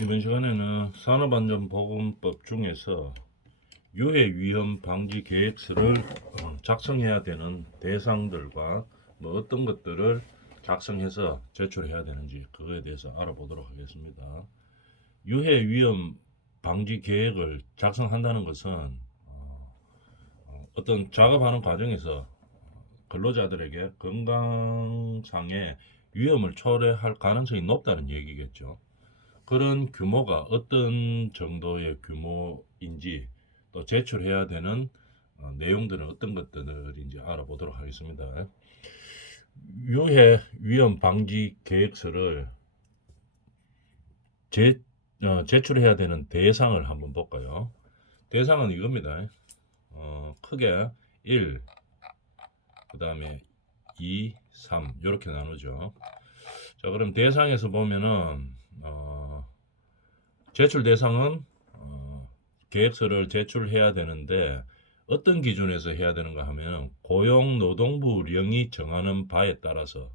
이번 시간에는 산업안전보건법 중에서 유해위험 방지 계획서를 작성해야 되는 대상들과 뭐 어떤 것들을 작성해서 제출해야 되는지 그거에 대해서 알아보도록 하겠습니다. 유해위험 방지 계획을 작성한다는 것은 어떤 작업하는 과정에서 근로자들에게 건강상의 위험을 초래할 가능성이 높다는 얘기겠죠. 그런 규모가 어떤 정도의 규모인지 또 제출해야 되는 내용들은 어떤 것들인지 알아보도록 하겠습니다. 유해 위험 방지 계획서를 제출해야 되는 대상을 한번 볼까요? 대상은 이겁니다. 크게 1, 그 다음에 2, 3 이렇게 나누죠. 자, 그럼 대상에서 보면은 제출 대상은 계획서를 제출해야 되는데 어떤 기준에서 해야 되는가 하면 고용노동부령이 정하는 바에 따라서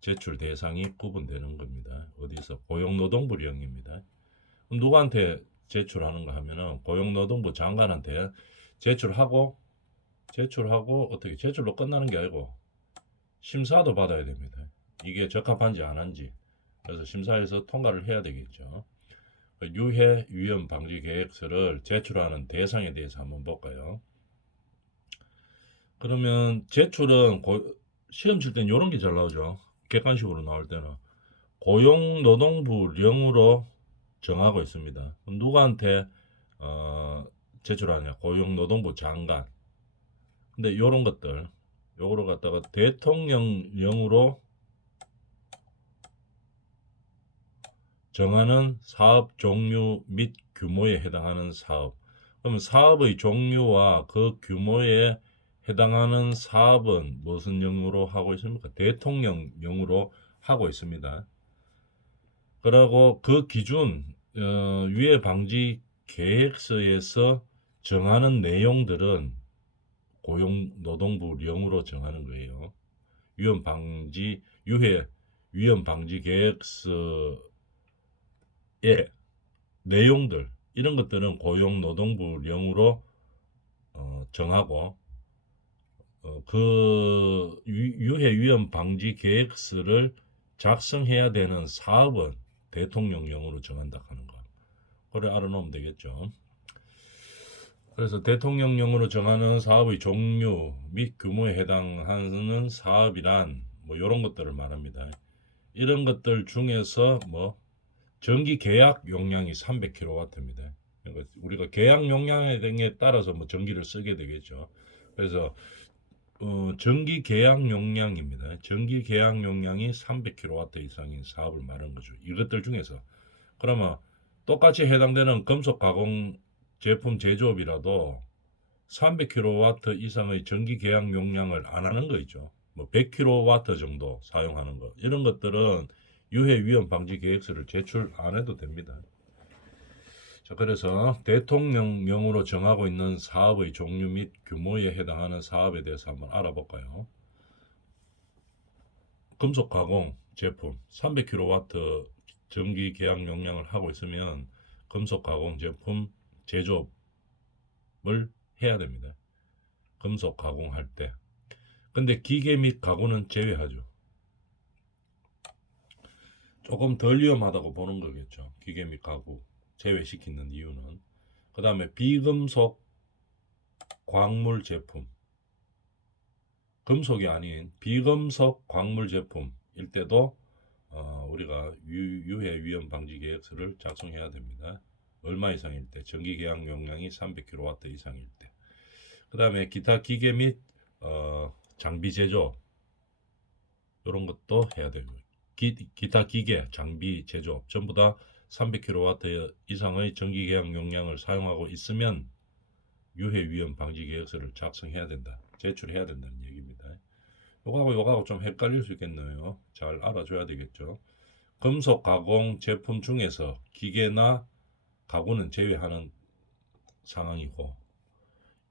제출 대상이 구분되는 겁니다. 어디서? 고용노동부령입니다. 그럼 누구한테 제출하는가 하면은 고용노동부 장관한테 제출하고 어떻게 제출로 끝나는 게 아니고 심사도 받아야 됩니다. 이게 적합한지 안 한지. 그래서 심사에서 통과를 해야 되겠죠. 유해 위험 방지 계획서를 제출하는 대상에 대해서 한번 볼까요? 그러면 제출은 시험 칠 때는 이런 게 잘 나오죠. 객관식으로 나올 때는 고용노동부령으로 정하고 있습니다. 누구한테 제출하냐? 고용노동부 장관. 근데 이런 것들 요거를 갖다가 대통령령으로 정하는 사업 종류 및 규모에 해당하는 사업. 그럼 사업의 종류와 그 규모에 해당하는 사업은 무슨 영으로 하고 있습니까? 대통령령으로 하고 있습니다. 그리고 그 기준 유해 방지 계획서에서 정하는 내용들은 고용노동부령으로 정하는 거예요. 유해 위험 방지 계획서 의 내용들 이런 것들은 고용노동부령으로 정하고 그 유해 위험 방지 계획서를 작성해야 되는 사업은 대통령령으로 정한다 하는 거. 그래 알아놓으면 되겠죠. 그래서 대통령령으로 정하는 사업의 종류 및 규모에 해당하는 사업이란 뭐 이런 것들을 말합니다. 이런 것들 중에서 뭐 전기 계약 용량이 300kW입니다. 그러니까 우리가 계약 용량에 따라서 뭐 전기를 쓰게 되겠죠. 그래서 전기 계약 용량입니다. 전기 계약 용량이 300kW 이상인 사업을 말하는 거죠. 이것들 중에서 그러면 똑같이 해당되는 금속 가공 제품 제조업이라도 300kW 이상의 전기 계약 용량을 안 하는 거 있죠. 뭐 100kW 정도 사용하는 거 이런 것들은 유해 위험 방지 계획서를 제출 안 해도 됩니다. 자, 그래서 대통령령으로 정하고 있는 사업의 종류 및 규모에 해당하는 사업에 대해서 한번 알아볼까요? 금속 가공 제품 300kW 전기 계약 용량을 하고 있으면 금속 가공 제품 제조업을 해야 됩니다. 금속 가공할 때. 근데 기계 및 가구는 제외하죠. 조금 덜 위험하다고 보는 거겠죠. 기계 및 가구 제외시키는 이유는 그 다음에 비금속 광물 제품 금속이 아닌 비금속 광물 제품일 때도 우리가 유해 위험 방지 계획서를 작성해야 됩니다. 얼마 이상일 때 전기 계약 용량이 300kW 이상일 때. 그 다음에 기타 기계 및 장비 제조 이런 것도 해야 되고요. 기타 기계, 장비 제조업 전부 다 300kW 이상의 전기 계약 용량을 사용하고 있으면 유해 위험 방지 계획서를 작성해야 된다. 제출해야 된다는 얘기입니다. 요거하고 좀 헷갈릴 수 있겠네요. 잘 알아줘야 되겠죠. 금속 가공 제품 중에서 기계나 가구는 제외하는 상황이고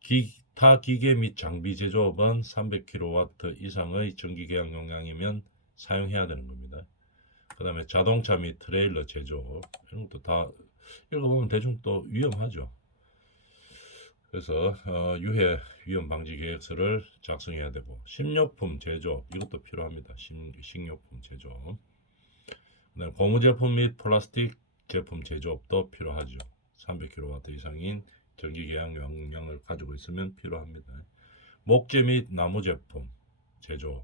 기타 기계 및 장비 제조업은 300kW 이상의 전기 계약 용량이면 사용해야 되는 겁니다. 그다음에 자동차 및 트레일러 제조 이런 것도 다 읽어보면 대충 또 위험하죠. 그래서 유해 위험 방지 계획서를 작성해야 되고 식료품 제조 이것도 필요합니다. 식료품 제조. 그다음에 고무 제품 및 플라스틱 제품 제조업도 필요하죠. 300kW 이상인 전기 계약 용량을 가지고 있으면 필요합니다. 목재 및 나무 제품 제조,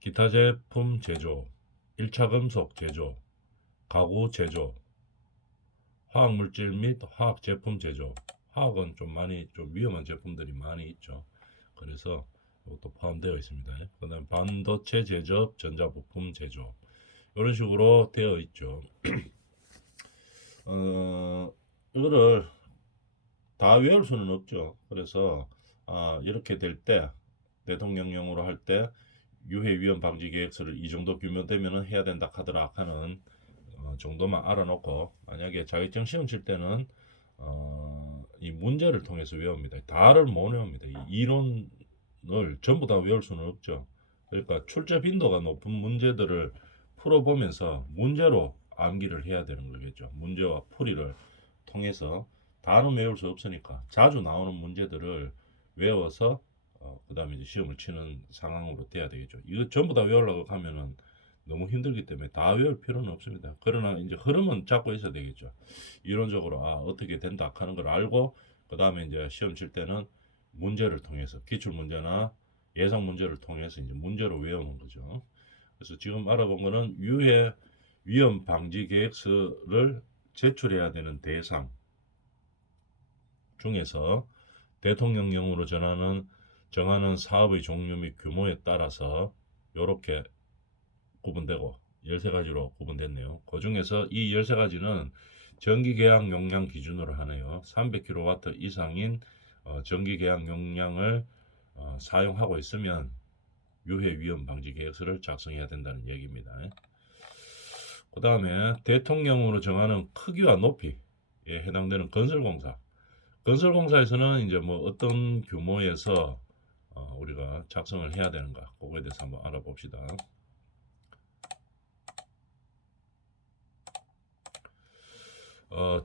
기타 제품 제조, 1차 금속 제조, 가구 제조, 화학물질 및 화학 제품 제조. 화학은 좀 위험한 제품들이 많이 있죠. 그래서 이것도 포함되어 있습니다. 그다음 반도체 제조업, 전자부품 제조업 이런 식으로 되어 있죠. 이거를 다 외울 수는 없죠. 그래서 이렇게 될 때 대통령령으로 할 때 유해 위험 방지 계획서를 이 정도 규모 되면은 해야 된다 하더라 하는 정도만 알아놓고 만약에 자격증 시험 칠 때는 이 문제를 통해서 외웁니다. 다를 못 외웁니다. 이 이론을 전부 다 외울 수는 없죠. 그러니까 출제 빈도가 높은 문제들을 풀어보면서 문제로 암기를 해야 되는 거겠죠. 문제와 풀이를 통해서 다는 외울 수 없으니까 자주 나오는 문제들을 외워서 그 다음에 이제 시험을 치는 상황으로 돼야 되겠죠. 이거 전부 다 외우려고 하면은 너무 힘들기 때문에 다 외울 필요는 없습니다. 그러나 이제 흐름은 잡고 있어야 되겠죠. 이론적으로 어떻게 된다 하는 걸 알고 그 다음에 이제 시험 칠 때는 문제를 통해서 기출 문제나 예상 문제를 통해서 이제 문제로 외우는 거죠. 그래서 지금 알아본 거는 유해 위험 방지 계획서를 제출해야 되는 대상 중에서 대통령령으로 정하는 사업의 종류 및 규모에 따라서 이렇게 구분되고 13가지로 구분됐네요. 그 중에서 이 13가지는 전기계약 용량 기준으로 하네요. 300kW 이상인 전기계약 용량을 사용하고 있으면 유해 위험 방지 계획서를 작성해야 된다는 얘기입니다. 그 다음에 대통령으로 정하는 크기와 높이에 해당되는 건설공사에서는 이제 뭐 어떤 규모에서 우리가 작성을 해야 되는가 그거에 대해서 한번 알아봅시다.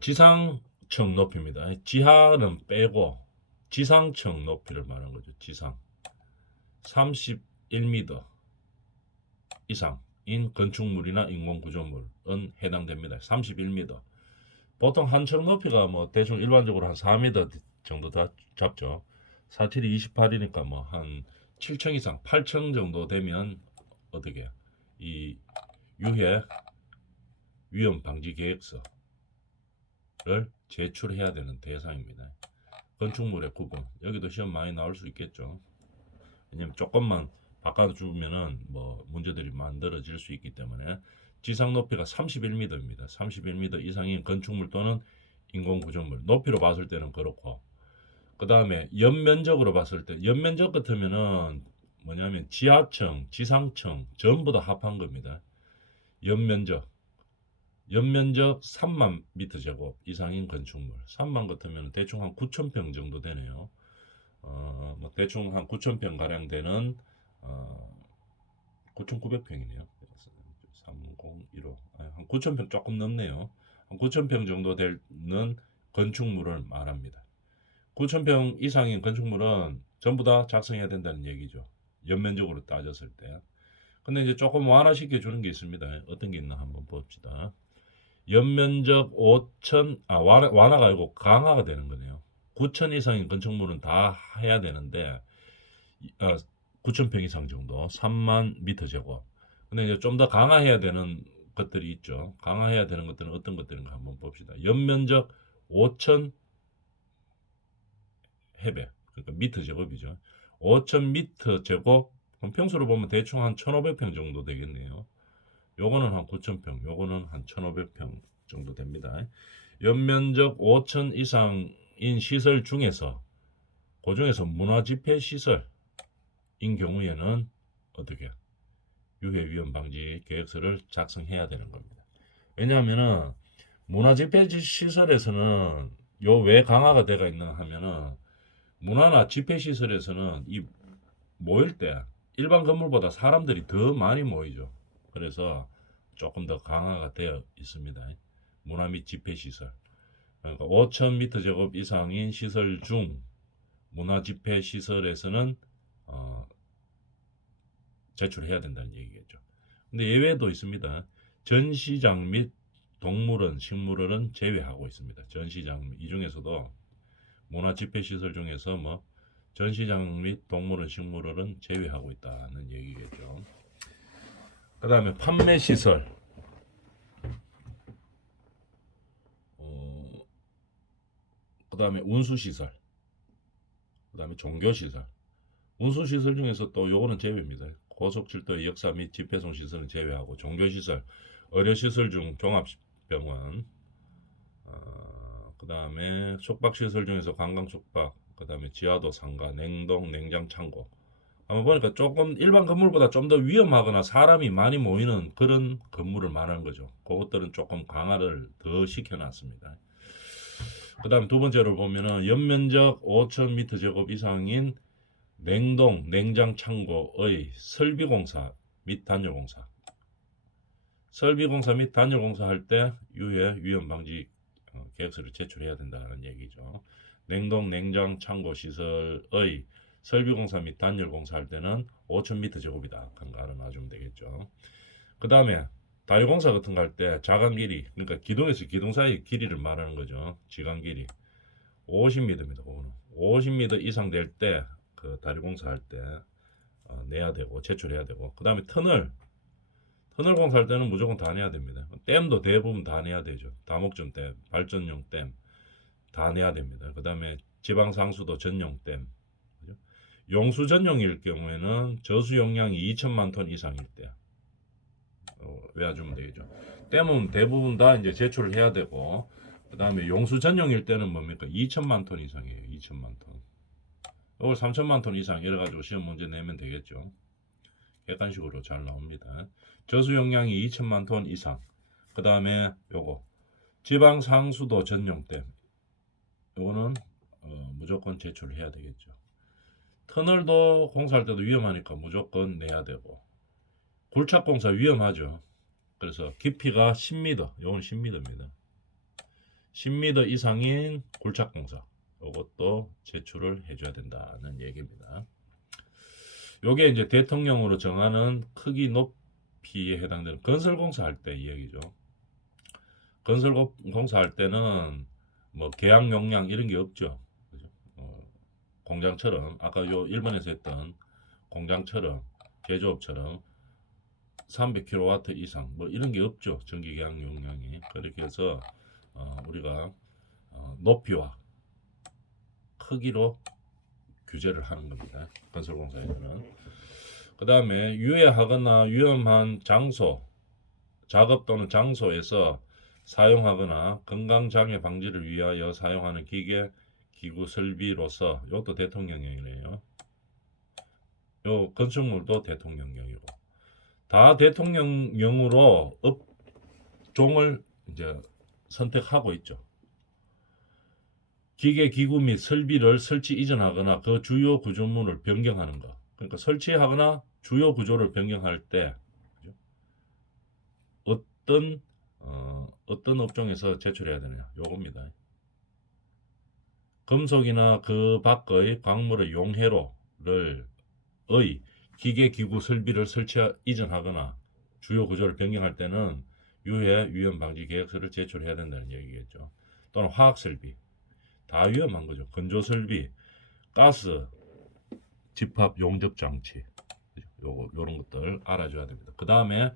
지상층 높이입니다. 지하는 빼고 지상층 높이를 말하는 거죠. 지상 31m 이상인 건축물이나 인공구조물은 해당됩니다. 31m. 보통 한 층 높이가 뭐 대충 일반적으로 한 4m 정도 다 잡죠. 47이 28이니까 뭐 한 7층 이상, 8층 정도 되면 어떻게 이 유해 위험 방지 계획서를 제출해야 되는 대상입니다. 건축물의 구분 여기도 시험 많이 나올 수 있겠죠. 왜냐면 조금만 바꿔주면은 뭐 문제들이 만들어질 수 있기 때문에 지상 높이가 31m입니다. 31m 이상인 건축물 또는 인공구조물 높이로 봤을 때는 그렇고 그 다음에 연면적으로 봤을 때 연면적 같으면은 뭐냐면 지하층, 지상층 전부 다 합한 겁니다. 연면적 3만 미터 제곱 이상인 건축물 3만 같으면 대충 한 9,000평 정도 되네요. 뭐 대충 한 9,000평 가량 되는 9,900평이네요. 3015 한 9,000평 조금 넘네요. 한 9,000평 정도 되는 건축물을 말합니다. 9,000평 이상인 건축물은 전부 다 작성해야 된다는 얘기죠. 연면적으로 따졌을 때. 근데 이제 조금 완화시켜 주는 게 있습니다. 어떤 게 있나 한번 봅시다. 연면적 5천 완화가 아니고 강화가 되는 거네요. 9천 이상인 건축물은 다 해야 되는데 9,000평 이상 정도 3만 미터 제곱. 근데 이제 좀 더 강화해야 되는 것들이 있죠. 강화해야 되는 것들은 어떤 것들인가 한번 봅시다. 연면적 5천 해배 그러니까 미터 제곱이죠. 5천 미터 제곱 그럼 평수로 보면 대충 한 1,500평 정도 되겠네요. 요거는 한 9,000평, 요거는 한 1,500평 정도 됩니다. 연면적 5천 이상인 시설 중에서 그 중에서 문화집회 시설인 경우에는 어떻게 유해 위험 방지 계획서를 작성해야 되는 겁니다. 왜냐하면은 문화집회 시설에서는 요 왜 강화가 되어 있나 하면은 문화나 집회 시설에서는 이 모일 때 일반 건물보다 사람들이 더 많이 모이죠. 그래서 조금 더 강화가 되어 있습니다. 문화 및 집회 시설. 그러니까 5,000m 제곱 이상인 시설 중 문화 집회 시설에서는 제출해야 된다는 얘기겠죠. 근데 예외도 있습니다. 전시장 및 동물원, 식물원은 제외하고 있습니다. 전시장 이 중에서도 문화 집회 시설 중에서 뭐 전시장 및 동물원, 식물원은 제외하고 있다는 얘기겠죠. 그 다음에 판매 시설, 그 다음에 운수 시설, 그 다음에 종교 시설. 운수 시설 중에서 또 요거는 제외입니다. 고속철도의 역사 및 집회송 시설은 제외하고 종교 시설, 의료 시설 중 종합병원, 그 다음에 숙박 시설 중에서 관광 숙박, 그 다음에 지하도 상가, 냉동, 냉장 창고. 한번 보니까 조금 일반 건물보다 좀 더 위험하거나 사람이 많이 모이는 그런 건물을 말하는 거죠. 그것들은 조금 강화를 더 시켜놨습니다. 그 다음 두 번째로 보면은 연면적 5,000m 제곱 이상인 냉동, 냉장 창고의 설비공사 및 단열공사. 설비공사 및 단열공사 할 때 유해 위험 방지 계획서를 제출해야 된다는 얘기죠. 냉동, 냉장 창고 시설의 설비공사 및 단열공사 할 때는 5,000m 제곱이다. 그걸 알아놔주면 되겠죠. 그 다음에 다리공사 같은 거 할 때 자간 길이, 그러니까 기둥에서 기둥 사이 길이를 말하는 거죠. 지간 길이 50m입니다. 그거는 50m 이상 될 때 그 다리공사 할 때 내야 되고 제출해야 되고, 그 다음에 터널 공사 할 때는 무조건 다 내야 됩니다. 댐도 대부분 다 내야 되죠. 다목전 댐, 발전용 댐 다 내야 됩니다. 그 다음에 지방상수도 전용 댐, 그죠? 용수 전용일 경우에는 저수 용량이 2천만 톤 이상일 때 외워주면 되겠죠. 댐은 대부분 다 이제 제출을 해야 되고, 그 다음에 용수 전용일 때는 뭡니까? 2천만 톤 이상이에요. 2천만 톤. 이걸 3천만 톤 이상 이래가지고 시험 문제 내면 되겠죠. 객관식으로 잘 나옵니다. 저수 용량이 2천만 톤 이상. 그 다음에 요거 지방 상수도 전용댐. 요거는 무조건 제출을 해야 되겠죠. 터널도 공사할 때도 위험하니까 무조건 내야 되고, 굴착 공사 위험하죠. 그래서 깊이가 10m, 요건 10m입니다. 10m 이상인 굴착 공사, 이것도 제출을 해줘야 된다는 얘기입니다. 요게 이제 대통령으로 정하는 크기 높이에 해당되는 건설공사 할 때 이야기죠. 건설공사 할 때는 뭐 계약 용량 이런 게 없죠. 그죠? 공장처럼 아까 요 1번에서 했던 공장처럼 제조업처럼 300kW 이상 뭐 이런 게 없죠. 전기 계약 용량이. 그렇게 해서 우리가 높이와 크기로 규제를 하는 겁니다. 건설공사에서는. 그 다음에 유해하거나 위험한 장소, 작업 또는 장소에서 사용하거나 건강장애 방지를 위하여 사용하는 기계, 기구, 설비로서, 이것도 대통령령이네요. 요 건축물도 대통령령이고, 다 대통령령으로 업종을 이제 선택하고 있죠. 기계, 기구 및 설비를 설치 이전하거나 그 주요 구조물을 변경하는 것. 그러니까 설치하거나 주요 구조를 변경할 때 어떤 업종에서 제출해야 되느냐, 요겁니다. 금속이나 그 밖의 광물의 용해로를 기계, 기구, 설비를 설치 이전하거나 주요 구조를 변경할 때는 유해 위험 방지 계획서를 제출해야 된다는 얘기겠죠. 또는 화학 설비 다 위험한 거죠. 건조 설비, 가스, 집합 용접 장치, 요런 것들 알아줘야 됩니다. 그 다음에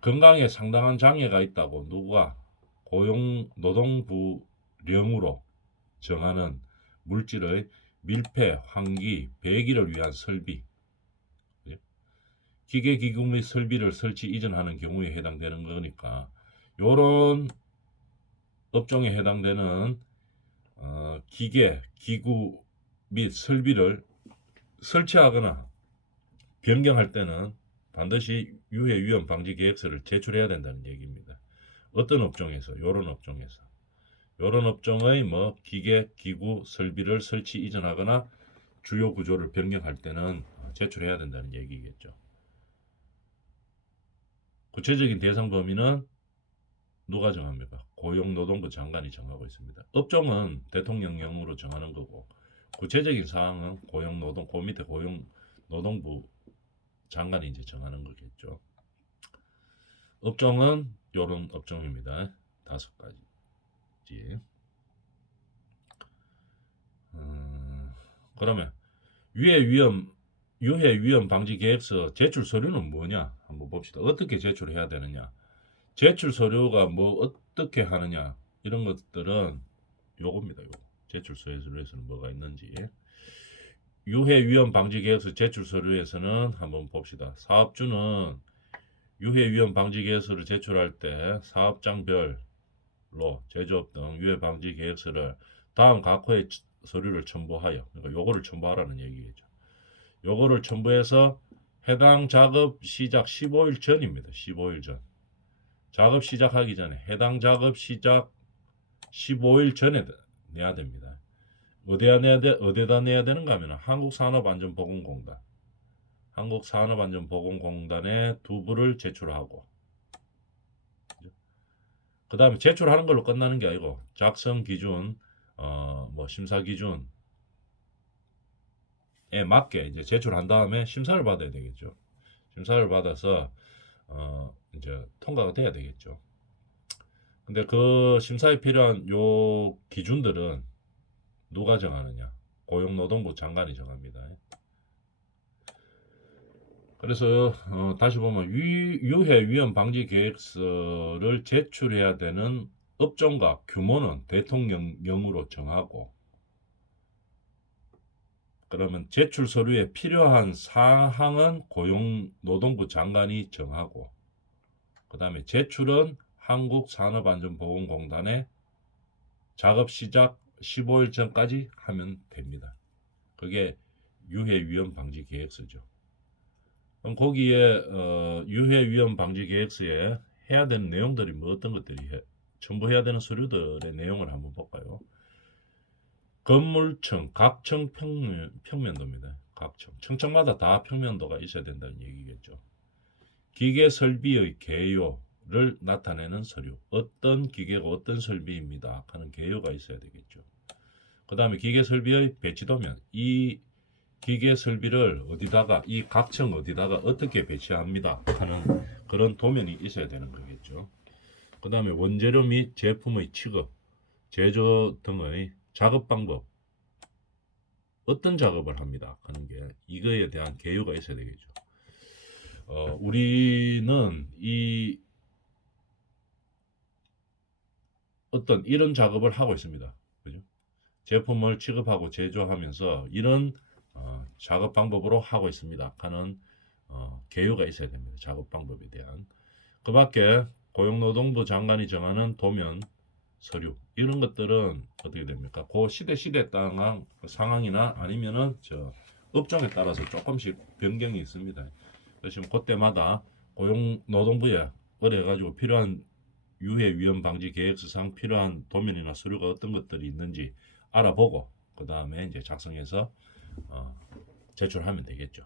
건강에 상당한 장애가 있다고 누가 고용노동부령으로 정하는 물질의 밀폐, 환기, 배기를 위한 설비, 기계, 기구 및 설비를 설치 이전하는 경우에 해당되는 거니까 요런 업종에 해당되는 기계, 기구 및 설비를 설치하거나 변경할 때는 반드시 유해 위험 방지 계획서를 제출해야 된다는 얘기입니다. 어떤 업종에서? 요런 업종에서. 요런 업종의 뭐 기계, 기구, 설비를 설치 이전하거나 주요 구조를 변경할 때는 제출해야 된다는 얘기겠죠. 구체적인 대상 범위는 누가 정합니까? 고용노동부 장관이 정하고 있습니다. 업종은 대통령령으로 정하는 거고 구체적인 사항은 고용노동 그 밑에 고용노동부 장관이 이제 정하는 거겠죠. 업종은 요런 업종입니다. 5가지. 그러면 유해 위험 방지 계획서 제출 서류는 뭐냐? 한번 봅시다. 어떻게 제출해야 되느냐? 제출 서류가 뭐 어떻게 하느냐? 이런 것들은 요겁니다. 요거. 제출 서류에서는 뭐가 있는지. 유해 위험 방지 계획서 제출 서류에서는 한번 봅시다. 사업주는 유해 위험 방지 계획서를 제출할 때 사업장별로 제조업 등 유해 방지 계획서를 다음 각 호의 서류를 첨부하여, 그러니까 요거를 첨부하라는 얘기겠죠. 요거를 첨부해서 해당 작업 시작 15일 전입니다. 15일 전. 작업 시작하기 전에 해당 작업 시작 15일 전에 내야 됩니다. 어디다 내야 되는가 하면 한국산업안전보건공단, 한국산업안전보건공단에 두부를 제출하고, 그 다음에 제출하는 걸로 끝나는 게 아니고 작성 기준, 뭐 심사 기준에 맞게 이제 제출한 다음에 심사를 받아야 되겠죠. 심사를 받아서 이제 통과가 돼야 되겠죠. 근데 그 심사에 필요한 요 기준들은 누가 정하느냐? 고용노동부 장관이 정합니다. 그래서 다시 보면 유해 위험 방지 계획서를 제출해야 되는 업종과 규모는 대통령령으로 정하고, 그러면 제출 서류에 필요한 사항은 고용노동부 장관이 정하고, 그 다음에 제출은 한국산업안전보건공단에 작업 시작 15일 전까지 하면 됩니다. 그게 유해 위험 방지 계획서죠. 그럼 거기에 유해 위험 방지 계획서에 해야 되는 내용들이 뭐 어떤 것들이 첨부해야 되는 서류들의 내용을 한번 볼까요? 건물청, 각청 평면도입니다. 각청, 청청마다 다 평면도가 있어야 된다는 얘기겠죠. 기계 설비의 개요를 나타내는 서류, 어떤 기계가 어떤 설비입니다 하는 개요가 있어야 되겠죠. 그 다음에 기계 설비의 배치도면, 이 기계 설비를 어디다가, 이 각청 어디다가 어떻게 배치합니다 하는 그런 도면이 있어야 되는 거겠죠. 그 다음에 원재료 및 제품의 취급, 제조 등의 작업 방법, 어떤 작업을 합니다 하는 게 이거에 대한 개요가 있어야 되겠죠. 우리는 이 어떤 이런 작업을 하고 있습니다. 그죠? 제품을 취급하고 제조하면서 이런 작업 방법으로 하고 있습니다 하는 개요가 있어야 됩니다. 작업 방법에 대한. 그 밖에 고용노동부 장관이 정하는 도면, 서류 이런 것들은 어떻게 됩니까? 그 시대에 따른 상황이나 아니면은 업종에 따라서 조금씩 변경이 있습니다. 그래서 지금 그때마다 고용노동부에 의뢰해가지고 필요한 유해 위험 방지 계획서상 필요한 도면이나 서류가 어떤 것들이 있는지 알아보고 그 다음에 이제 작성해서 제출하면 되겠죠.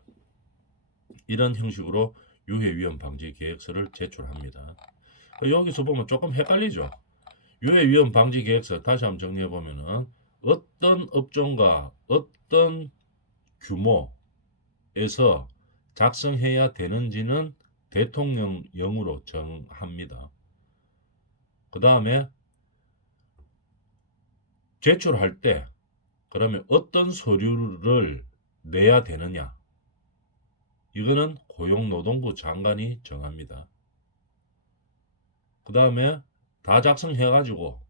이런 형식으로 유해 위험 방지 계획서를 제출합니다. 여기서 보면 조금 헷갈리죠. 유해 위험 방지 계획서 다시 한번 정리해 보면은 어떤 업종과 어떤 규모에서 작성해야 되는지는 대통령령으로 정합니다. 그 다음에 제출할 때 그러면 어떤 서류를 내야 되느냐, 이거는 고용노동부 장관이 정합니다. 그 다음에 다 작성해가지고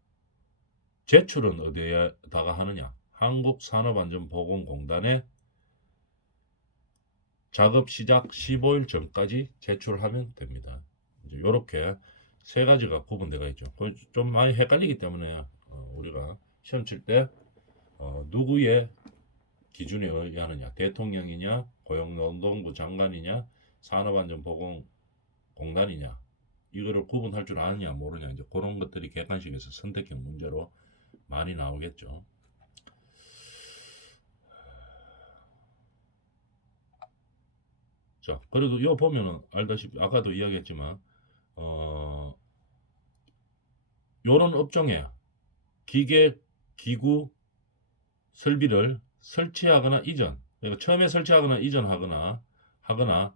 제출은 어디에다가 하느냐, 한국산업안전보건공단에 작업 시작 15일 전까지 제출하면 됩니다. 이렇게 세 가지가 구분되어 있죠. 좀 많이 헷갈리기 때문에 우리가 시험 칠 때 누구의 기준에 의하느냐, 대통령이냐, 고용노동부 장관이냐, 산업안전보건공단이냐, 이거를 구분할 줄 아느냐 모르냐, 이제 그런 것들이 객관식에서 선택형 문제로 많이 나오겠죠. 자, 그래도 이거 보면은 알다시피 아까도 이야기했지만 요런 업종에 기계, 기구, 설비를 설치하거나 이전, 그러니까 처음에 설치하거나 이전하거나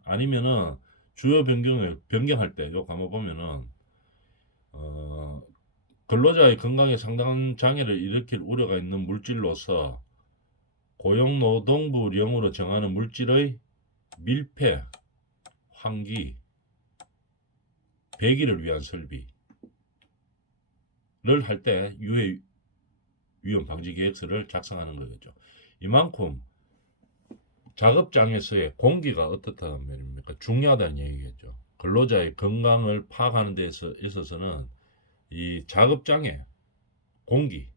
아니면은 주요 변경할 때 요 가만 보면은 근로자의 건강에 상당한 장애를 일으킬 우려가 있는 물질로서 고용노동부령으로 정하는 물질의 밀폐, 환기, 배기를 위한 설비를 할 때 유해 위험 방지 계획서를 작성하는 거겠죠. 이만큼 작업장에서의 공기가 어떻다는 말입니까? 중요하다는 얘기겠죠. 근로자의 건강을 파악하는 데 있어서는 이 작업장의 공기,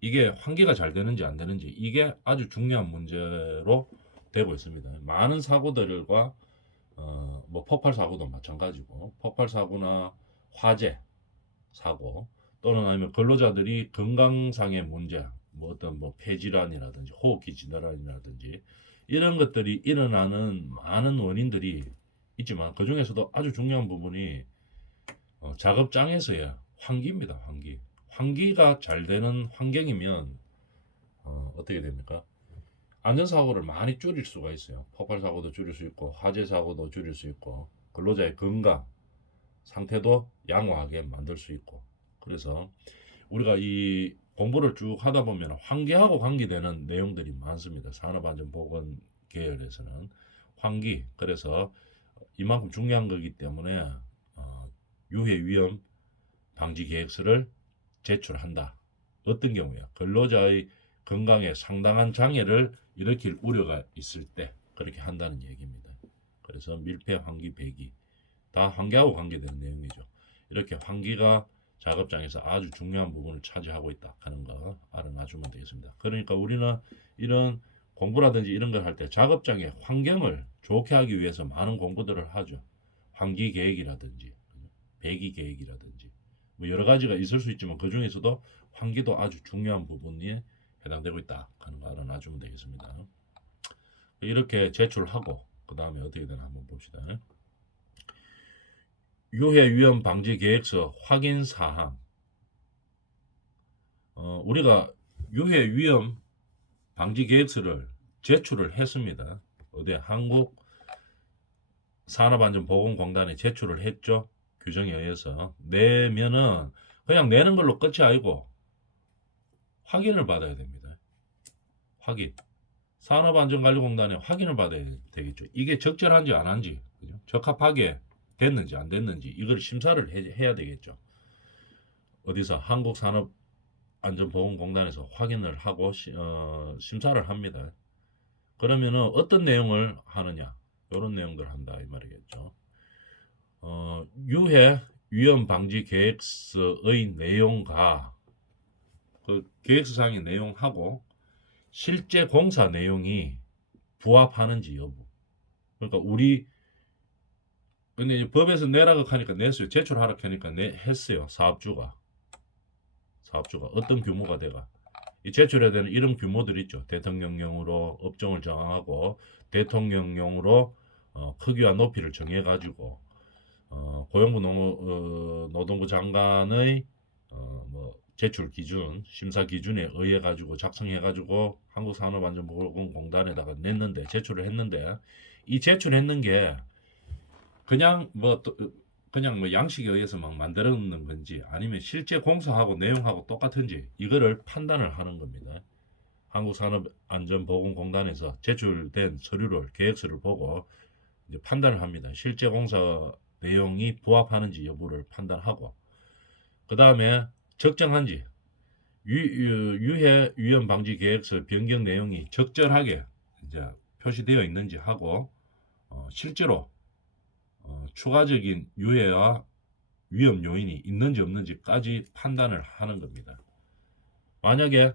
이게 환기가 잘 되는지 안 되는지 이게 아주 중요한 문제로 되고 있습니다. 많은 사고들과 뭐 폭발 사고도 마찬가지고, 폭발 사고나 화재 사고 또는 아니면 근로자들이 건강상의 문제, 뭐 어떤 뭐 폐질환이라든지 호흡기 질환이라든지 이런 것들이 일어나는 많은 원인들이 있지만 그 중에서도 아주 중요한 부분이 작업장에서의 환기입니다. 환기가 잘 되는 환경이면 어떻게 됩니까? 안전사고를 많이 줄일 수가 있어요. 폭발사고도 줄일 수 있고 화재 사고도 줄일 수 있고 근로자의 건강 상태도 양호하게 만들 수 있고, 그래서 우리가 이 공부를 쭉 하다 보면 환기하고 관계되는 내용들이 많습니다. 산업안전보건 계열에서는 환기, 그래서 이만큼 중요한 거기 때문에 유해 위험 방지 계획서를 제출한다. 어떤 경우에 근로자의 건강에 상당한 장애를 일으킬 우려가 있을 때 그렇게 한다는 얘기입니다. 그래서 밀폐, 환기, 배기 다 환기하고 관계되는 내용이죠. 이렇게 환기가 작업장에서 아주 중요한 부분을 차지하고 있다 하는 거 알아놔주면 되겠습니다. 그러니까 우리는 이런 공부라든지 이런 걸 할 때 작업장의 환경을 좋게 하기 위해서 많은 공부들을 하죠. 환기 계획이라든지 배기 계획이라든지 뭐 여러 가지가 있을 수 있지만 그 중에서도 환기도 아주 중요한 부분이 해당되고 있다 하는 거 알아놔주면 되겠습니다. 이렇게 제출하고 그 다음에 어떻게 되나 한번 봅시다. 유해 위험 방지 계획서 확인 사항. 우리가 유해 위험 방지 계획서를 제출을 했습니다. 어디 한국 산업안전보건공단에 제출을 했죠. 규정에 의해서 내면은 그냥 내는 걸로 끝이 아니고 확인을 받아야 됩니다. 확인. 산업안전관리공단에 확인을 받아야 되겠죠. 이게 적절한지 안 한지, 그죠? 적합하게 됐는지 안 됐는지 이걸 심사를 해야 되겠죠. 어디서 한국산업안전보건공단에서 확인을 하고 심사를 합니다. 그러면은 어떤 내용을 하느냐, 이런 내용들을 한다 이 말이겠죠. 유해 위험 방지 계획서의 내용과 그 계획서상의 내용하고 실제 공사 내용이 부합하는지 여부. 그러니까 우리 근데 법에서 내라고 하니까 냈어요. 제출하라고 하니까 했어요. 사업주가 어떤 규모가 돼가 이 제출해야 되는 이런 규모들 있죠. 대통령령으로 업종을 정하고 대통령령으로 크기와 높이를 정해가지고 고용부 노동부 장관의 뭐 제출 기준, 심사 기준에 의해 가지고 작성해 가지고 한국산업안전보건공단에다가 냈는데 제출을 했는데 이 제출했는 게 그냥 뭐 양식에 의해서 막 만들어놓는 건지 아니면 실제 공사하고 내용하고 똑같은지 이거를 판단을 하는 겁니다. 한국산업안전보건공단에서 제출된 서류를 계획서를 보고 이제 판단을 합니다. 실제 공사 내용이 부합하는지 여부를 판단하고 그 다음에 적정한지 유해 위험 방지 계획서 변경 내용이 적절하게 이제 표시되어 있는지 하고 실제로 추가적인 유해와 위험 요인이 있는지 없는지까지 판단을 하는 겁니다. 만약에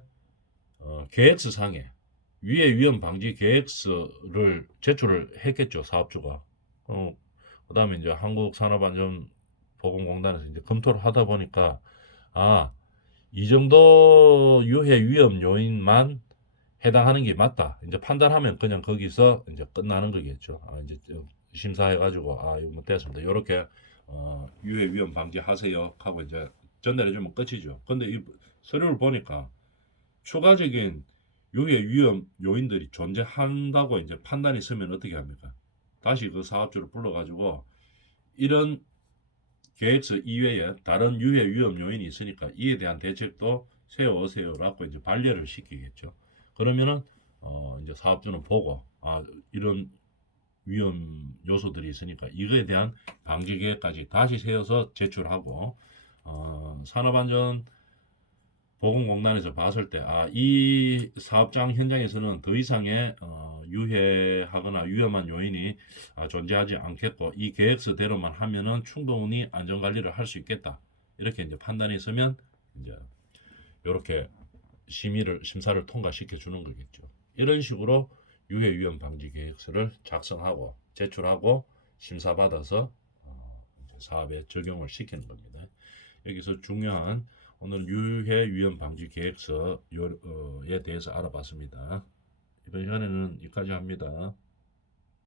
계획서상에 유해 위험 방지 계획서를 제출을 했겠죠, 사업주가. 그 다음에 이제 한국산업안전보건공단에서 이제 검토를 하다 보니까 이 정도 유해 위험 요인만 해당하는 게 맞다. 이제 판단하면 그냥 거기서 이제 끝나는 거겠죠. 이제 심사해가지고 이거 뭐 됐습니다. 이렇게 유해 위험 방지하세요 하고 이제 전달해주면 끝이죠. 근데 이 서류를 보니까 추가적인 유해 위험 요인들이 존재한다고 이제 판단이 있으면 어떻게 합니까? 다시 그 사업주를 불러가지고 이런 계획서 이외에 다른 유해 위험 요인이 있으니까 이에 대한 대책도 세워오세요라고 이제 반려를 시키겠죠. 그러면은 이제 사업주는 보고 이런 위험 요소들이 있으니까 이거에 대한 방지 계획까지 다시 세워서 제출하고 산업안전 보건공단에서 봤을 때 이 사업장 현장에서는 더 이상의 유해하거나 위험한 요인이 존재하지 않겠고 이 계획서대로만 하면은 충분히 안전관리를 할 수 있겠다 이렇게 이제 판단이 있으면 이제 이렇게 심사를 통과시켜 주는 거겠죠. 이런 식으로 유해 위험 방지 계획서를 작성하고 제출하고 심사받아서 사업에 적용을 시키는 겁니다. 여기서 중요한 오늘 유해 위험 방지 계획서에 대해서 알아봤습니다. 이번 시간에는 여기까지 합니다.